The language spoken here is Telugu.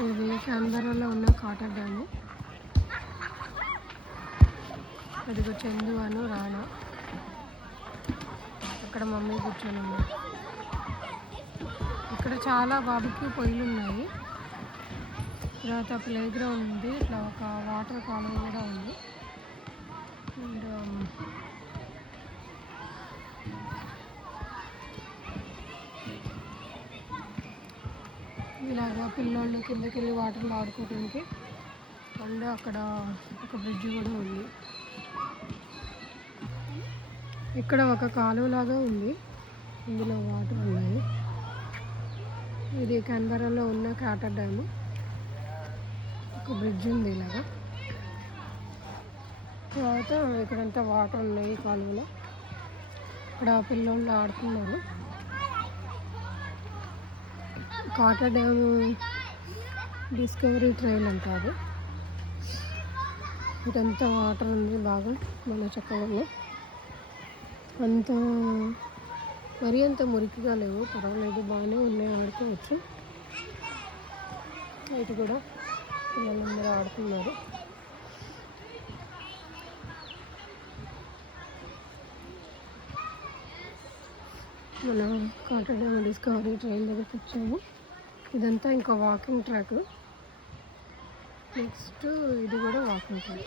ఇది క్యాన్బరాలో ఉన్న కాటర్ డ్యాము. అదిగో చందు అను రానా, అక్కడ మమ్మీ కూర్చొని ఉంది. ఇక్కడ చాలా బాబుకి పొయ్యిలు ఉన్నాయి. తర్వాత ప్లే గ్రౌండ్ ఉంది, ఇట్లా ఒక వాటర్ కాలువ కూడా ఉంది. అండ్ ఇలాగా పిల్లలు కిందకి వెళ్ళి వాటర్లో ఆడుకోవడానికి. అండ్ అక్కడ ఒక బ్రిడ్జ్ కూడా ఉంది. ఇక్కడ ఒక కాలువలాగా ఉంది, ఇందులో వాటర్ ఉన్నాయి. ఇది క్యాన్బరాలో ఉన్న కాటర్ డ్యాము. ఒక బ్రిడ్జ్ ఉంది ఇలాగా. తర్వాత ఇక్కడంతా వాటర్ ఉన్నాయి కాలువలో. ఇక్కడ పిల్లలు ఆడుతున్నారు. కాటర్ డ్యామ్ డిస్కవరీ ట్రైల్ అంటారు. ఇదంతా వాటర్ ఉంది బాగా, మన చక్కగా. అంత మరీ అంత మురికిగా లేవు, పర్వాలేదు, బాగానే ఉన్నాయి, ఆడుకోవచ్చు. ఇటు కూడా పిల్లలందరూ ఆడుతున్నారు. మన కాటర్ డ్యామ్ డిస్కవరీ ట్రైన్ దగ్గరికి వచ్చాము. ఇదంతా ఇంకా వాకింగ్ ట్రాక్. నెక్స్ట్ ఇది కూడా వాకింగ్ ట్రాక్.